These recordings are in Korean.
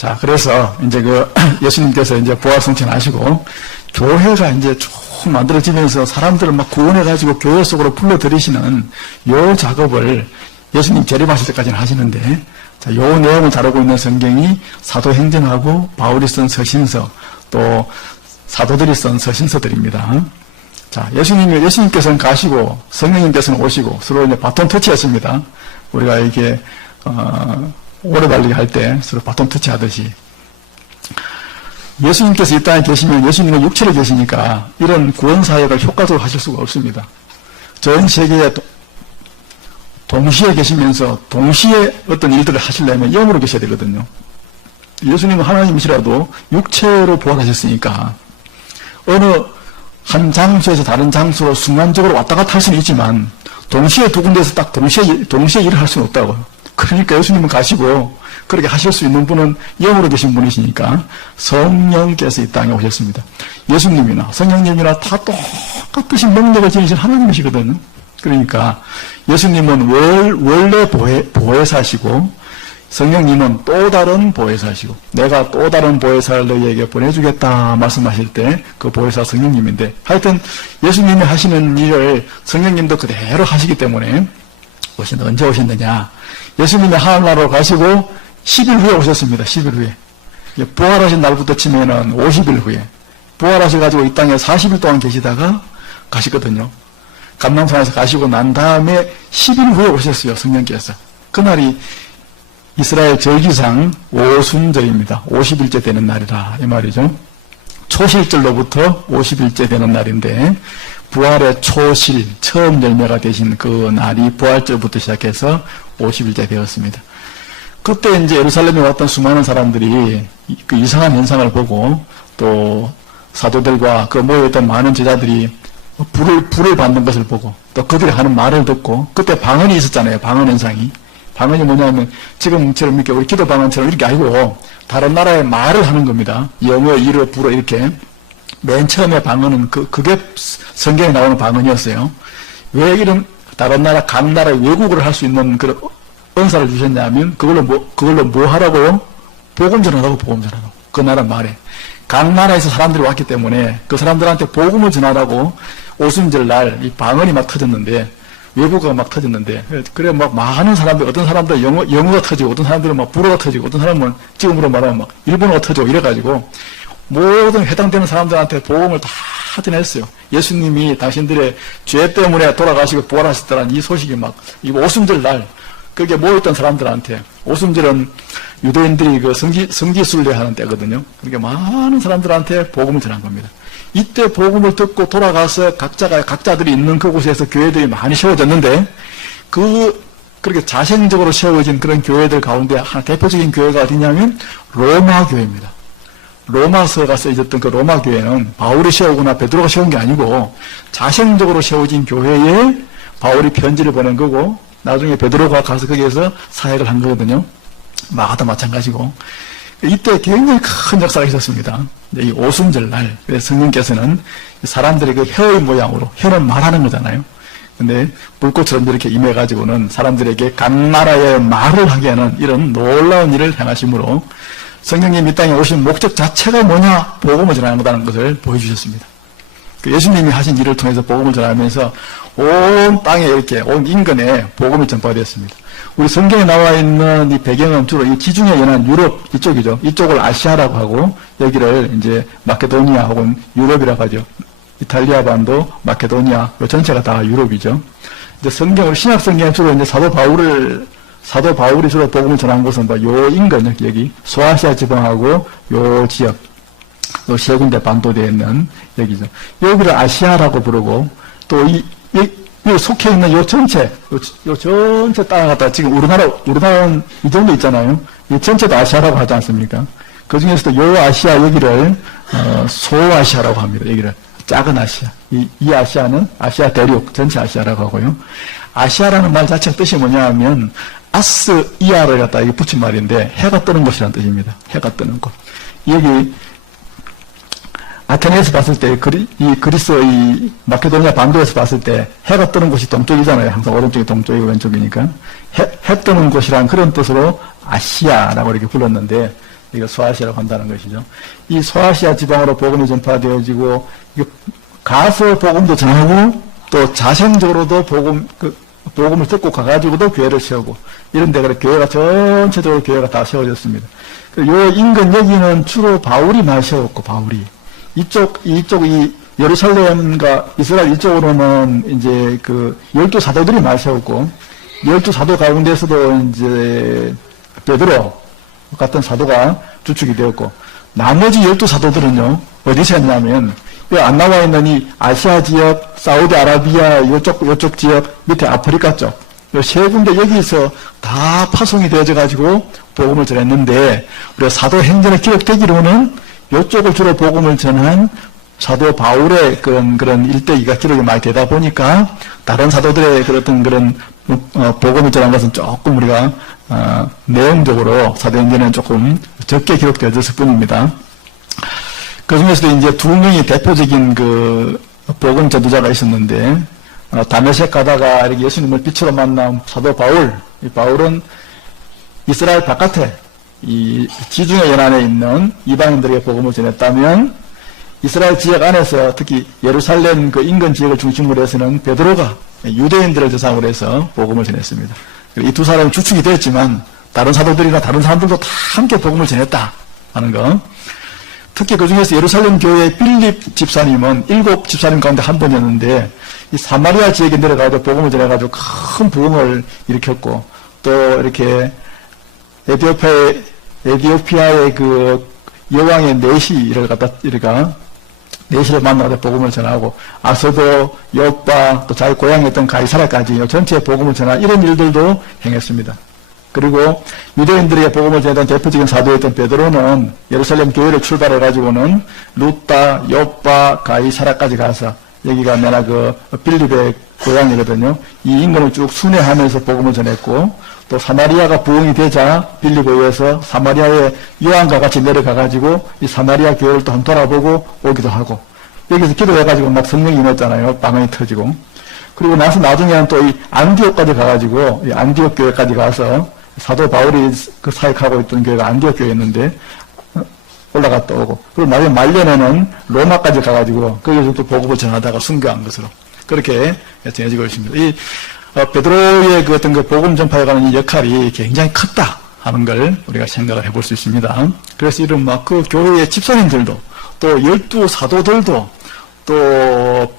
자, 그래서 이제 예수님께서 이제 부활승천하시고 교회가 이제 쭉 만들어지면서 사람들을 막 구원해가지고 교회 속으로 불러들이시는 요 작업을 예수님 재림하실 때까지는 하시는데, 자, 요 내용을 다루고 있는 성경이 사도행전하고 바울이 쓴 서신서, 또 사도들이 쓴 서신서들입니다. 자, 예수님께서는 가시고 성령님께서는 오시고 서로 이제 바톤 터치했습니다. 우리가 이게 오래 달리기 할 때 서로 바톤 터치하듯이. 예수님께서 이 땅에 계시면 예수님은 육체로 계시니까 이런 구원사역을 효과적으로 하실 수가 없습니다. 전 세계에 동시에 계시면서 동시에 어떤 일들을 하시려면 영으로 계셔야 되거든요. 예수님은 하나님이시라도 육체로 부활하셨으니까 어느 한 장소에서 다른 장소로 순간적으로 왔다 갔다 할 수는 있지만 동시에 두 군데에서 딱 동시에 일을 할 수는 없다고요. 그러니까 예수님은 가시고 그렇게 하실 수 있는 분은 영으로 계신 분이시니까 성령께서 이 땅에 오셨습니다. 예수님이나 성령님이나 다 똑같이 능력을 지니신 하나님이시거든요. 그러니까 예수님은 원래 보혜사시고 성령님은 또 다른 보혜사시고, 내가 또 다른 보혜사를 너희에게 보내주겠다 말씀하실 때 그 보혜사 성령님인데, 하여튼 예수님이 하시는 일을 성령님도 그대로 하시기 때문에 언제 오셨느냐, 예수님이 하늘나라로 가시고 10일 후에 오셨습니다. 10일 후에. 부활하신 날부터 치면은 50일 후에 부활하셔가지고 이 땅에 40일 동안 계시다가 가시거든요. 감람산에서 가시고 난 다음에 10일 후에 오셨어요. 성령께서. 그날이 이스라엘 절기상 오순절입니다. 50일째 되는 날이라 이 말이죠. 초실절로부터 50일째 되는 날인데, 부활의 초실, 처음 열매가 되신 그 날이 부활절부터 시작해서 50일째 되었습니다. 그때 이제 예루살렘에 왔던 수많은 사람들이 그 이상한 현상을 보고, 또 사도들과 그 모여있던 많은 제자들이 불을 받는 것을 보고, 또 그들이 하는 말을 듣고, 그때 방언이 있었잖아요. 방언 현상이. 방언이 뭐냐면 지금처럼 이렇게 우리 기도 방언처럼 이렇게 아니고 다른 나라의 말을 하는 겁니다. 영어, 일어, 불어 이렇게. 맨 처음에 방언은 그게 성경에 나오는 방언이었어요. 왜 이런 다른 나라, 각 나라의 외국어를 할 수 있는 그런 은사를 주셨냐면 그걸로 뭐 하라고요? 복음 전하라고, 복음 전하라고. 그 나라 말에. 각 나라에서 사람들이 왔기 때문에 그 사람들한테 복음을 전하라고 오순절 날 이 방언이 막 터졌는데, 외국어가 막 터졌는데, 그래 막 많은 사람들, 어떤 사람들은 영어가 터지고, 어떤 사람들은 막 불어가 터지고, 어떤 사람은 지금으로 말하면 막 일본어가 터지고 이래가지고 모든 해당되는 사람들한테 복음을 다 전했어요. 예수님이 당신들의 죄 때문에 돌아가시고 부활하셨다는 이 소식이 막, 이 오순절 날, 그게 모였던 사람들한테, 오순절은 유대인들이 그 성지순례 하는 때거든요. 그러니까 많은 사람들한테 복음을 전한 겁니다. 이때 복음을 듣고 돌아가서 각자들이 있는 그곳에서 교회들이 많이 세워졌는데, 그렇게 자생적으로 세워진 그런 교회들 가운데 하나 대표적인 교회가 어디냐면 로마 교회입니다. 로마서가 쓰여졌던 그 로마 교회는 바울이 세우거나 베드로가 세운 게 아니고 자생적으로 세워진 교회에 바울이 편지를 보낸 거고, 나중에 베드로가 가서 거기에서 사역을 한 거거든요. 마가도 마찬가지고. 이때 굉장히 큰 역사가 있었습니다. 이 오순절 날, 성령께서는 사람들의 그 혀의 모양으로, 혀는 말하는 거잖아요. 근데 불꽃처럼 이렇게 임해가지고는 사람들에게 각 나라의 말을 하게 하는 이런 놀라운 일을 행하심으로 성령님 이 땅에 오신 목적 자체가 뭐냐? 복음을 전하는 거라는 것을 보여주셨습니다. 예수님이 하신 일을 통해서 복음을 전하면서 온 땅에 이렇게, 온 인근에 복음이 전파되었습니다. 우리 성경에 나와 있는 이 배경은 주로 이 지중해 연안 유럽 이쪽이죠. 이쪽을 아시아라고 하고, 여기를 이제 마케도니아 혹은 유럽이라고 하죠. 이탈리아 반도, 마케도니아, 이 전체가 다 유럽이죠. 이제 성경을, 신약 성경에 주로 이제 사도 바울이 주로 복음을 전한 곳은 요 인근, 여기, 소아시아 지방하고 요 지역, 요 세 군데 반도되어 있는 여기죠. 여기를 아시아라고 부르고, 또 이 속해 있는 요 전체 따라갔다가 지금 우리나라는 이 정도 있잖아요. 이 전체도 아시아라고 하지 않습니까? 그 중에서도 요 아시아 여기를, 소아시아라고 합니다. 여기를. 작은 아시아. 이 아시아는 아시아 대륙, 전체 아시아라고 하고요. 아시아라는 말 자체가 뜻이 뭐냐 하면, 아스이아를 갖다 가 붙인 말인데, 해가 뜨는 곳이라는 뜻입니다. 해가 뜨는 곳. 여기, 아테네에서 봤을 때, 이 그리스, 이 마케도니아 반도에서 봤을 때, 해가 뜨는 곳이 동쪽이잖아요. 항상 오른쪽이 동쪽이고 왼쪽이니까. 해 뜨는 곳이란 그런 뜻으로 아시아라고 이렇게 불렀는데, 이거 소아시아라고 한다는 것이죠. 이 소아시아 지방으로 복음이 전파되어지고, 가서 복음도 전하고, 또 자생적으로도 복음을 듣고 가가지고도 교회를 세우고, 이런데 그래 교회가 전체적으로 교회가 다 세워졌습니다. 요 인근 여기는 주로 바울이 많이 세웠고, 바울이. 이 예루살렘과 이스라엘 이쪽으로는 이제 12사도들이 많이 세웠고, 12사도 가운데서도 이제 베드로 같은 사도가 주축이 되었고, 나머지 12사도들은요, 어디서 했냐면, 안 나와 있는 이 아시아 지역, 사우디아라비아, 요쪽 지역, 밑에 아프리카 쪽, 요 세 군데 여기서 다 파송이 되어져 가지고 복음을 전했는데, 우리가 사도행전에 기록되기로는 요쪽을 주로 복음을 전한 사도 바울의 그런 일대기가 기록이 많이 되다 보니까, 다른 사도들의 그런 복음을 전한 것은 조금 우리가, 내용적으로 사도행전에는 조금 적게 기록되어졌을 뿐입니다. 그 중에서도 이제 두 명이 대표적인 복음 전도자가 있었는데, 다메섹 가다가 이렇게 예수님을 빛으로 만난 사도 바울, 이 바울은 이스라엘 바깥에, 이 지중해 연안에 있는 이방인들에게 복음을 전했다면, 이스라엘 지역 안에서 특히 예루살렘 인근 지역을 중심으로 해서는 베드로가 유대인들을 대상으로 해서 복음을 전했습니다. 이 두 사람이 주축이 되었지만, 다른 사도들이나 다른 사람들도 다 함께 복음을 전했다 하는 거. 특히 그 중에서 예루살렘 교회의 빌립 집사님은 7 집사님 가운데 한 분이었는데, 이 사마리아 지역에 내려가서 복음을 전해가지고 큰 부흥을 일으켰고, 또 이렇게 에티오피아의 여왕의 네시를 네시를 만나서 복음을 전하고, 아서도, 요빠, 또 자기 고향이었던 가이사라까지 전체에 복음을 전하는 이런 일들도 행했습니다. 그리고 유대인들에게 복음을 전했던 대표적인 사도였던 베드로는 예루살렘 교회를 출발해가지고는 루따, 요빠, 가이사라까지 가서, 여기가 내나 빌립의 고향이거든요. 이 인근을 쭉 순회하면서 복음을 전했고, 또 사마리아가 부흥이 되자 빌립에 의해서 사마리아의 요한과 같이 내려가가지고 이 사마리아 교회를 또 한번 돌아보고 오기도 하고, 여기서 기도해가지고 막 성령이 임했잖아요. 방언이 터지고. 그리고 나중에는 또 이 안디옥까지 가가지고, 이 안디옥 교회까지 가서 사도 바울이 사역하고 있던 교회가 안디옥 교회였는데, 올라갔다 오고, 그리고 나중에 말년에는 로마까지 가가지고 거기서 또 복음을 전하다가 순교한 것으로 그렇게 전해지고 있습니다. 이 베드로의 어떤 복음 전파에 관한 이 역할이 굉장히 컸다 하는 걸 우리가 생각을 해볼 수 있습니다. 그래서 이런 교회의 집사님들도, 또 12사도들도, 또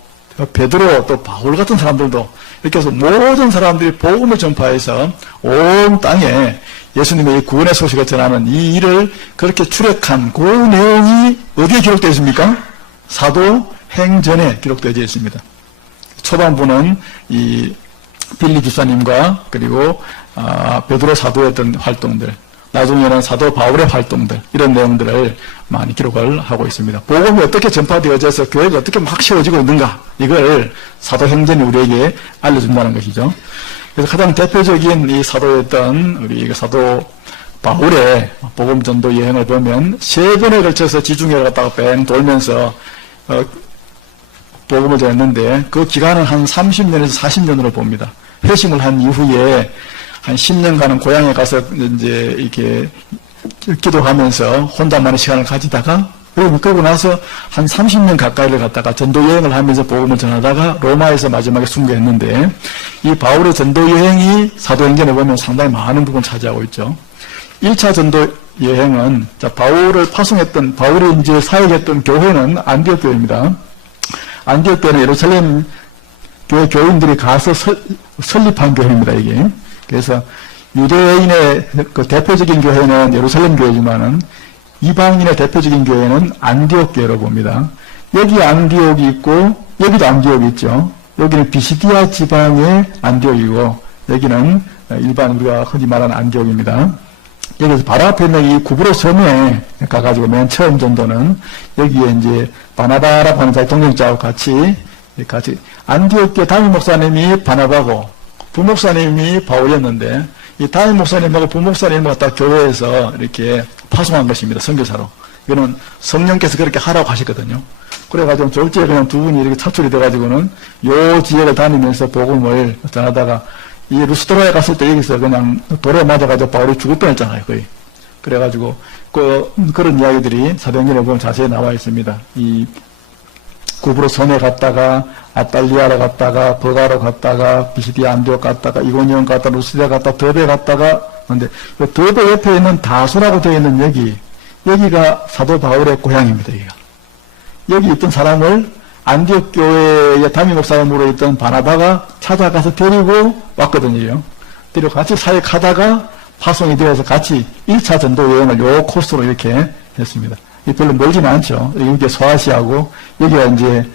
베드로, 또 바울 같은 사람들도, 이렇게 해서 모든 사람들이 복음을 전파해서 온 땅에 예수님의 이 구원의 소식을 전하는 이 일을 그렇게 추력한 그 내용이 어디에 기록되어 있습니까? 사도행전에 기록되어 있습니다. 초반부는 이 빌립 집사님과 그리고 베드로 사도의 어떤 활동들, 나중에는 사도 바울의 활동들, 이런 내용들을 많이 기록을 하고 있습니다. 복음이 어떻게 전파되어져서 교회가 어떻게 막 세워지고 있는가, 이걸 사도행전이 우리에게 알려준다는 것이죠. 그래서 가장 대표적인 이 사도였던 우리 사도 바울의 복음 전도 여행을 보면 3번에 걸쳐서 지중해를 갔다가 뺑 돌면서 복음을 전했는데, 그 기간은 한 30년에서 40년으로 봅니다. 회심을 한 이후에 한 10년간은 고향에 가서 이제 이렇게 기도하면서 혼자만의 시간을 가지다가, 그러고 나서 한 30년 가까이를 갔다가 전도 여행을 하면서 복음을 전하다가 로마에서 마지막에 순교했는데, 이 바울의 전도 여행이 사도행전에 보면 상당히 많은 부분을 차지하고 있죠. 1차 전도 여행은 바울을 파송했던, 바울이 이제 사역했던 교회는 안디옥 교회입니다. 안디옥 교회는 예루살렘 교회 교인들이 가서 설립한 교회입니다, 이게. 그래서 유대인의 대표적인 교회는 예루살렘 교회지만은 이방인의 대표적인 교회는 안디옥 교회로 봅니다. 여기 안디옥이 있고 여기도 안디옥이 있죠. 여기는 비시디아 지방의 안디옥이고 여기는 일반 우리가 흔히 말하는 안디옥입니다. 여기서 바로 앞에 있는 이 구브로 섬에 가가지고 맨 처음 전도는 여기에 이제 바나바라고 하는 자기 동역자하고 같이 안디옥 교회 담임 목사님이 바나바고 부목사님이 바울이었는데, 이 담임 목사님하고 부목사님을 갖다 교회에서 이렇게 파송한 것입니다. 선교사로. 이거는 성령께서 그렇게 하라고 하셨거든요. 그래가지고 졸지에 그냥 두 분이 이렇게 차출이 돼가지고는 요 지역을 다니면서 복음을 전하다가 이 루스드라에 갔을 때 여기서 그냥 돌에 맞아가지고 바울이 죽을 뻔했잖아요, 거의. 그래가지고 그런 이야기들이 사도행전에 보면 자세히 나와 있습니다. 이 구브로 섬에 갔다가 아탈리아로 갔다가 버가로 갔다가 비시디아 안디옥 갔다가 이고니온 갔다가 루스디아 갔다가 더베 갔다가 근데 더베 옆에 있는 다소라고 되어 있는 여기가 사도 바울의 고향입니다. 여기 있던 사람을 안디옥 교회의 담임 목사님으로 있던 바나바가 찾아가서 데리고 왔거든요. 데리고 같이 사역하다가 파송이 되어서 같이 1차 전도 여행을 요 코스로 이렇게 했습니다. 별로 멀지는 않죠. 여기 소아시아고 여기가 이제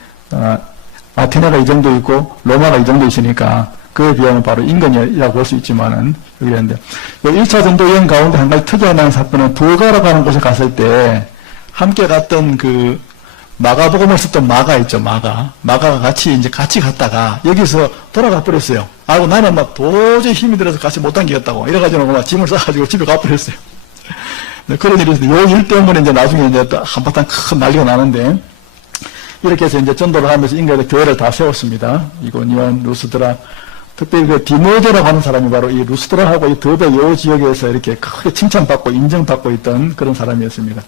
아테네가 이 정도 있고 로마가 이 정도 있으니까 그에 비하면 바로 인근이라고 볼 수 있지만은 여기였는데 1차 전도 여행 가운데 한 가지 특이한 사건은 버가로 가는 곳에 갔을 때 함께 갔던 그 마가복음을 썼던 마가 있죠. 마가가 같이 갔다가 여기서 돌아가 버렸어요. 아이고 나는 막 도저히 힘이 들어서 같이 못 당기겠다고 이래가지고 막 짐을 싸가지고 집에 가버렸어요. 네, 그런 일이 있어요. 요 일 때문에 이제 나중에 이제 또 한바탕 큰 난리가 나는데 이렇게 해서 이제 전도를 하면서 인간의 교회를 다 세웠습니다. 이고니온, 루스드라, 특별히 그 디모데라고 하는 사람이 바로 이 루스드라하고 이 더베 요 지역에서 이렇게 크게 칭찬받고 인정받고 있던 그런 사람이었습니다.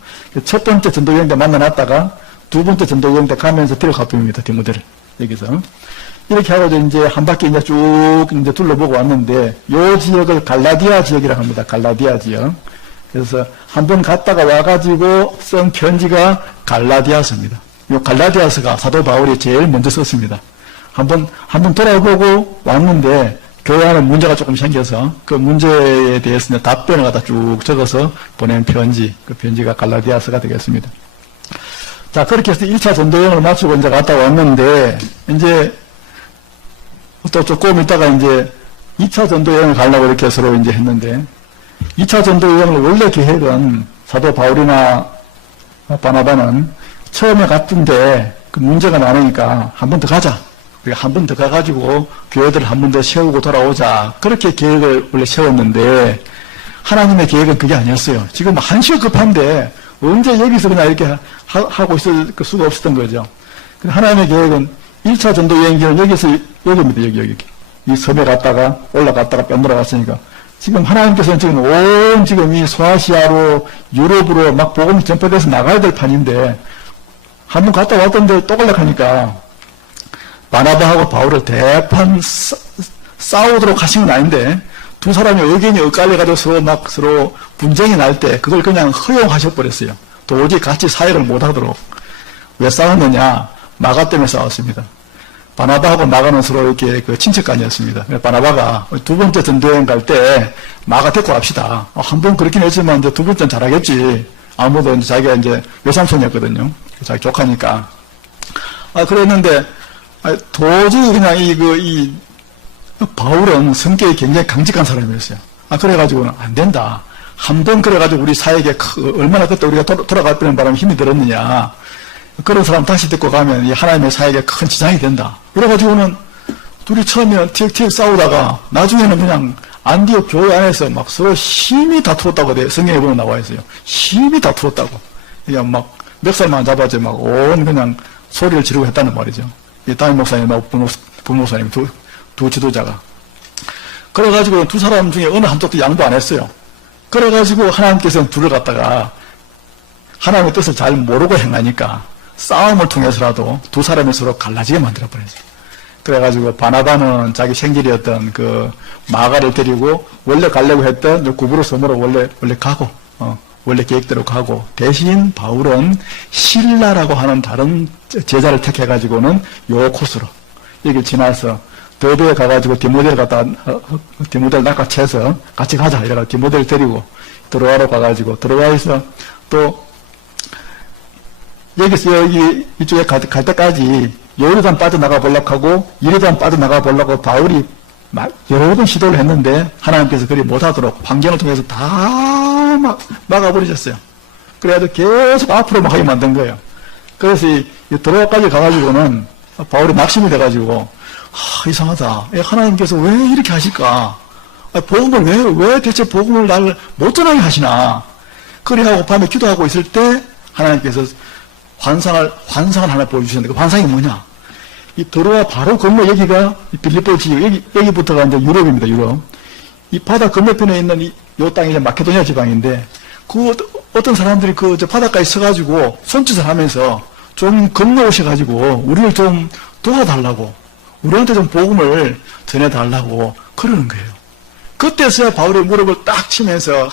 첫 번째 전도 여행 때 만나놨다가 두 번째 전도 여행 때 가면서 데려가 봅니다. 디모데를 여기서 이렇게 하고 이제 한 바퀴 이제 쭉 이제 둘러보고 왔는데 요 지역을 갈라디아 지역이라고 합니다. 갈라디아 지역. 그래서 한번 갔다가 와가지고 쓴 편지가 갈라디아서입니다. 요 갈라디아서가 사도 바울이 제일 먼저 썼습니다. 한번 돌아보고 왔는데 교회 안에 문제가 조금 생겨서 그 문제에 대해서 답변을 갖다 쭉 적어서 보낸 편지, 그 편지가 갈라디아서가 되겠습니다. 자, 그렇게 해서 1차 전도여행을 마치고 이제 갔다 왔는데 이제 또 조금 있다가 이제 2차 전도여행을 가려고 이렇게 서로 이제 했는데 2차 전도여행을 원래 계획은 사도 바울이나 바나바는 처음에 갔던데 그 문제가 많으니까 한 번 더 가자. 한 번 더 가가지고 교회들을 한 번 더 세우고 돌아오자. 그렇게 계획을 원래 세웠는데 하나님의 계획은 그게 아니었어요. 지금 한시가 급한데 언제 여기서 그냥 이렇게 하고 있을 수가 없었던 거죠. 하나님의 계획은 1차 전도 여행기는 여기입니다. 여기. 이 섬에 갔다가 올라갔다가 빼돌아갔으니까 지금 하나님께서는 지금 이 소아시아로 유럽으로 막 복음이 전파돼서 나가야 될 판인데 한번 갔다 왔던데 또 갈락하니까 바나바하고 바울을 대판 싸우도록 하신 건 아닌데 두 사람이 의견이 엇갈려가지고 서로 분쟁이 날 때 그걸 그냥 허용하셔버렸어요. 도저히 같이 사역을 못하도록. 왜 싸웠느냐? 마가 때문에 싸웠습니다. 바나바하고 마가는 서로 이렇게 그 친척간이었습니다. 바나바가 두 번째 전도여행 갈 때 마가 데리고 갑시다. 한 번 그렇긴 했지만 이제 두 번째는 잘하겠지. 아무도 이제 자기가 이제 외삼촌이었거든요. 자기 조카니까. 그랬는데 도저히 그냥 이 바울은 성격이 굉장히 강직한 사람이었어요. 그래가지고는 안 된다. 한 번 그래가지고 우리 사역에 얼마나 그때 우리가 돌아갈 뻔한 바람에 힘이 들었느냐. 그런 사람 다시 데리고 가면 이 하나님의 사역에 큰 지장이 된다. 그래가지고는 둘이 처음에는 티격태격 싸우다가 나중에는 그냥 안디옥 교회 안에서 막 서로 심히 다투었다고 성경에 보면 나와 있어요. 심히 다투었다고. 그냥 막 멱살만 잡아서 막 온 그냥 소리를 지르고 했다는 말이죠. 이 담임 목사님하고 부목사님 두 지도자가. 그래가지고 두 사람 중에 어느 한쪽도 양보 안 했어요. 그래가지고 하나님께서는 둘을 갖다가 하나님의 뜻을 잘 모르고 행하니까 싸움을 통해서라도 두 사람이 서로 갈라지게 만들어버렸어요. 그래가지고 바나바는 자기 생질이었던 그 마가를 데리고 원래 가려고 했던 구브로 섬으로 원래 가고, 원래 계획대로 가고, 대신 바울은 실라라고 하는 다른 제자를 택해가지고는 요 코스로 여기 지나서 더베에 가가지고 디모데를 낚아채서 같이 가자. 이래가지고 디모데를 데리고 드로아로 가가지고 드로아에서 또 여기서 이쪽에 갈 때까지 요르단 빠져나가 보려고 하고 이르단 빠져나가 보려고 바울이 여러 번 시도를 했는데 하나님께서 그리 못하도록 환경을 통해서 다 막아버리셨어요. 그래가지고 계속 앞으로 막 하게 만든 거예요. 그래서 이 드로아까지 가가지고는 바울이 낙심이 돼가지고 이상하다. 하나님께서 왜 이렇게 하실까? 복음을 왜 대체 복음을 나를 못 전하게 하시나? 그래하고 밤에 기도하고 있을 때 하나님께서 환상을 하나 보여주셨는데 그 환상이 뭐냐? 이 드로아 바로 건너 여기가 빌립보 지역 여기부터가 이제 유럽입니다. 유럽. 이 바다 건너편에 있는 요 땅이 이제 마케도니아 지방인데 그 어떤 사람들이 저 바닷가에 서가지고 손짓을 하면서 좀 건너오셔가지고 우리를 좀 도와달라고, 우리한테 좀 복음을 전해달라고 그러는 거예요. 그때서야 바울의 무릎을 딱 치면서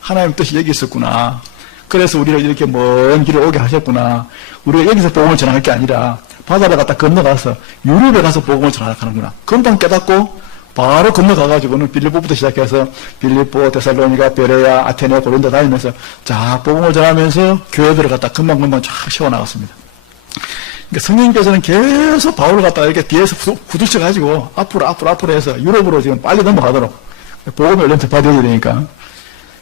하나님 뜻이 여기 있었구나. 그래서 우리를 이렇게 먼 길을 오게 하셨구나. 우리가 여기서 복음을 전할 게 아니라 바다를 갖다 건너가서 유럽에 가서 복음을 전하는구나. 금방 깨닫고 바로 건너가가지고는 빌립보부터 시작해서 빌립보, 데살로니가, 베레야, 아테네, 고린도 다니면서 자 복음을 전하면서 교회들을 갖다 금방금방 쫙 세워나갔습니다. 그러니까 성령님께서는 계속 바울을 갖다가 이렇게 뒤에서 부딪혀가지고 앞으로 해서 유럽으로 지금 빨리 넘어가도록 복음을 얼른 전파되어야 되니까.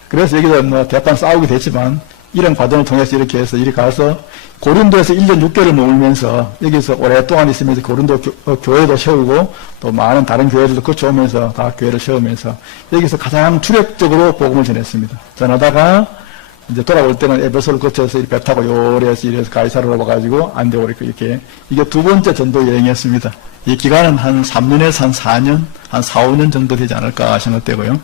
그래서 여기서 뭐 대판 싸우게 됐지만 이런 과정을 통해서 이렇게 해서 이리 가서 고린도에서 1년 6개월을 머물면서 여기서 오랫동안 있으면서 고린도 교회도 세우고 또 많은 다른 교회들도 거쳐오면서 다 교회를 세우면서 여기서 가장 주력적으로 복음을 전했습니다. 전하다가 이제 돌아올 때는 에베소를 거쳐서 배 타고 요래서 이래서 가이사르로 와가지고 안디오로 이렇게 이게 두 번째 전도 여행이었습니다. 이 기간은 한 3년에서 한 4년, 한 4, 5년 정도 되지 않을까 생각되고요.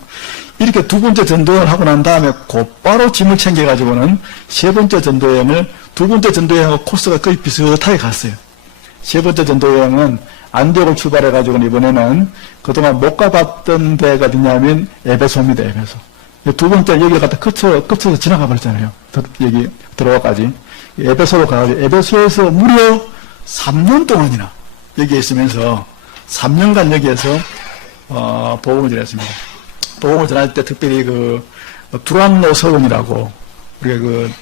이렇게 두 번째 전도를 하고 난 다음에 곧바로 짐을 챙겨가지고는 세 번째 전도 여행을 두 번째 전도 여행하고 코스가 거의 비슷하게 갔어요. 세 번째 전도 여행은 안디옥을 출발해가지고 이번에는 그동안 못 가봤던 데가 어디냐면 에베소입니다. 에베소. 두 번째 여기를 갖다 거쳐서 지나가 버렸잖아요. 여기 들어가까지. 에베소로 가가지고 에베소에서 무려 3년 동안이나 여기에 있으면서 3년간 여기에서 복음을 전했습니다. 복음을 전할 때 특별히 두란노 서원이라고 우리가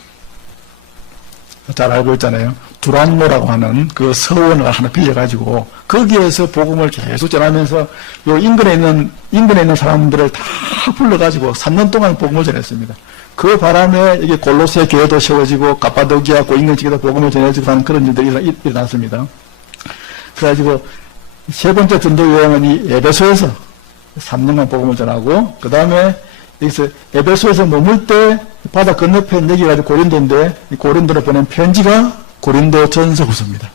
잘 알고 있잖아요. 두란노라고 하는 그 서원을 하나 빌려가지고 거기에서 복음을 계속 전하면서 요 인근에 있는 사람들을 다 불러가지고 3년 동안 복음을 전했습니다. 그 바람에 이게 골로새 교회도 세워지고 가파도기아 인근 지역에도 복음을 전해지고 하는 그런 일들이 일어났습니다. 그래가지고 세 번째 전도 여행은 이 에베소에서 3년간 복음을 전하고 그 다음에 여기서 에베소에서 머물 때 바다 건너편 여기가 고린도인데 이 고린도로 보낸 편지가 고린도 전서후서입니다.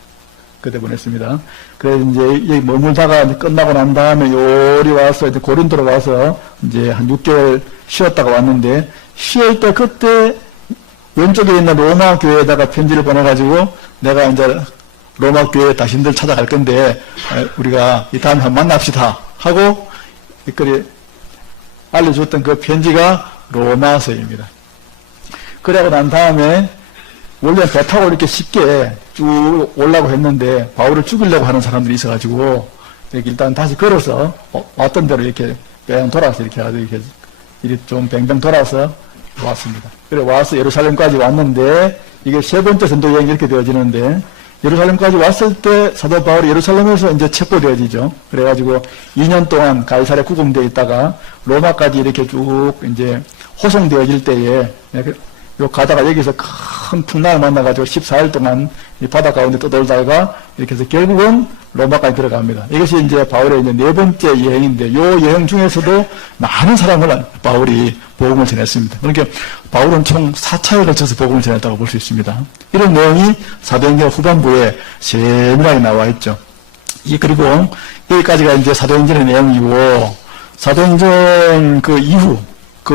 그때 보냈습니다. 그래서 이제 여기 머물다가 이제 끝나고 난 다음에 요리 와서 이제 고린도로 와서 이제 한 6개월 쉬었다가 왔는데 쉴 때 그때 왼쪽에 있는 로마 교회에다가 편지를 보내가지고 내가 이제 로마 교회 당신들 찾아갈 건데 우리가 이 다음에 한번 만납시다 하고 그래 알려줬던 그 편지가 로마서입니다. 그러고 난 다음에 원래 배 타고 이렇게 쉽게 쭉 오려고 했는데 바울을 죽이려고 하는 사람들이 있어가지고 이렇게 일단 다시 걸어서 왔던 대로 이렇게 뺑 돌아서 이렇게 해가지고 이렇게 좀 뱅뱅 돌아서 왔습니다. 그래 와서 예루살렘까지 왔는데 이게 세 번째 전도 여행이 이렇게 되어지는데 예루살렘까지 왔을 때 사도 바울이 예루살렘에서 이제 체포되어지죠. 그래가지고 2년 동안 가이사랴 구금되어 있다가 로마까지 이렇게 쭉 이제 호송되어질 때에 요 가다가 여기서 큰 풍랑을 만나가지고 14일 동안 이 바다 가운데 떠돌다가 이렇게 해서 결국은 로마까지 들어갑니다. 이것이 이제 바울의 이제 네 번째 여행인데 요 여행 중에서도 많은 사람을 바울이 복음을 전했습니다. 그러니까 바울은 총 4차에 걸쳐서 복음을 전했다고 볼 수 있습니다. 이런 내용이 사도행전 후반부에 세밀하게 나와 있죠. 그리고 여기까지가 이제 사도행전의 내용이고 사도행전 그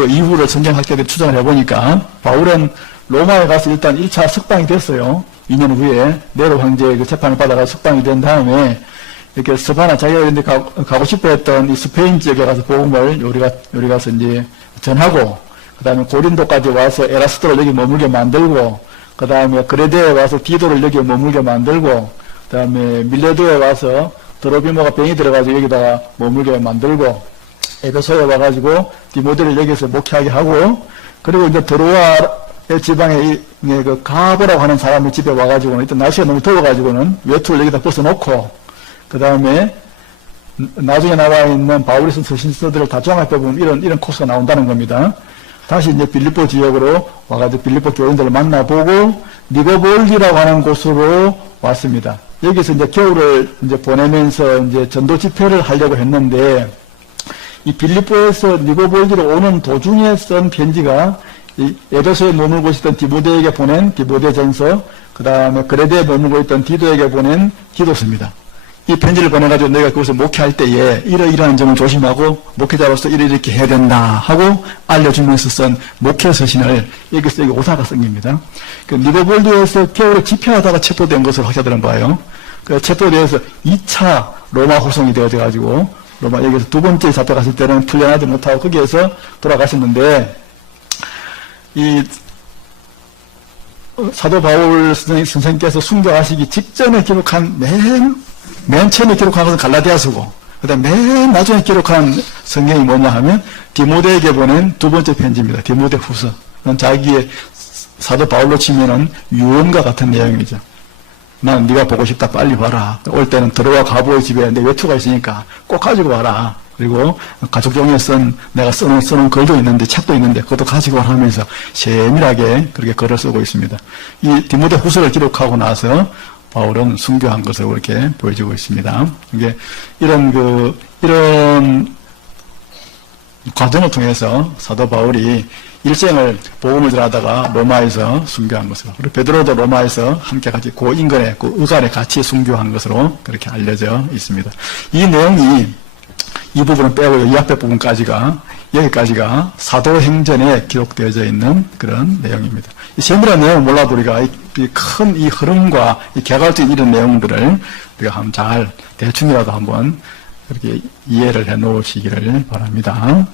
이후를 성경학자들이 추정을 해보니까 바울은 로마에 가서 일단 1차 석방이 됐어요. 2년 후에 네로 황제의 그 재판을 받아가 석방이 된 다음에 이렇게 스바나 자기가 이런 데 가고 싶어 했던 이 스페인 지역에 가서 복음을 요리 가서 이제 전하고 그 다음에 고린도까지 와서 에라스도를 여기 머물게 만들고 그 다음에 그레데에 와서 디도를 여기 머물게 만들고 그 다음에 밀레도에 와서 드로비모가 병이 들어가지고 여기다가 머물게 만들고 에베소에 와가지고 디모데를 여기서 목회하게 하고 그리고 이제 드로아의 지방에 그 가보라고 하는 사람이 집에 와가지고는 일단 날씨가 너무 더워가지고는 외투를 여기다 벗어놓고 그 다음에 나중에 나와 있는 바울이 쓴 서신서들을 다 종합해보면 이런 코스가 나온다는 겁니다. 다시 이제 빌립보 지역으로 와가지고 빌립보 교인들을 만나보고 니고볼리라고 하는 곳으로 왔습니다. 여기서 이제 겨울을 이제 보내면서 이제 전도 집회를 하려고 했는데 이 빌립보에서 니고볼리로 오는 도중에 쓴 편지가 이 에베소에 머물고 있었던 디모데에게 보낸 디모데전서, 그 다음에 그레데에 머물고 있던 디도에게 보낸 디도서입니다. 이 편지를 보내가지고 내가 그것을 목회할 때에 이러이러한 점을 조심하고 목회자로서 이렇게 해야 된다 하고 알려주면서 쓴 목회 서신을 여기서 여기 오사가 쓴 겁니다. 그 리버볼드에서 겨울에 집회하다가 체포된 것으로 확인되는 바예요. 그 체포되어서 2차 로마 호송이 되어져가지고 로마 여기서 두 번째 잡혀갔을 때는 풀려나지 못하고 거기에서 돌아가셨는데 이 사도 바울 선생님께서 순교하시기 직전에 기록한 맨 처음에 기록한 것은 갈라디아서고, 그 다음 맨 나중에 기록한 성경이 뭐냐 하면, 디모데에게 보낸 두 번째 편지입니다. 디모데 후서. 자기의 사도 바울로 치면은 유언과 같은 내용이죠. 난 네가 보고 싶다. 빨리 와라. 올 때는 들어와 가보의 집에 내 외투가 있으니까 꼭 가지고 와라. 그리고 가족 종이에 내가 써놓은 글도 있는데, 책도 있는데, 그것도 가지고 와라 하면서 세밀하게 그렇게 글을 쓰고 있습니다. 이 디모데 후서를 기록하고 나서 바울은 순교한 것으로 이렇게 보여지고 있습니다. 이게 이런 과정을 통해서 사도 바울이 일생을 복음을 전하다가 로마에서 순교한 것으로, 그리고 베드로도 로마에서 함께 같이 그 인근에, 그 의간에 같이 순교한 것으로 그렇게 알려져 있습니다. 이 내용이 이 부분은 빼고 이 앞에 부분까지가, 여기까지가 사도행전에 기록되어져 있는 그런 내용입니다. 이 세밀한 내용을 몰라도 우리가 큰 이 흐름과 이 개괄적인 이런 내용들을 우리가 한번 잘 대충이라도 한번 그렇게 이해를 해 놓으시기를 바랍니다.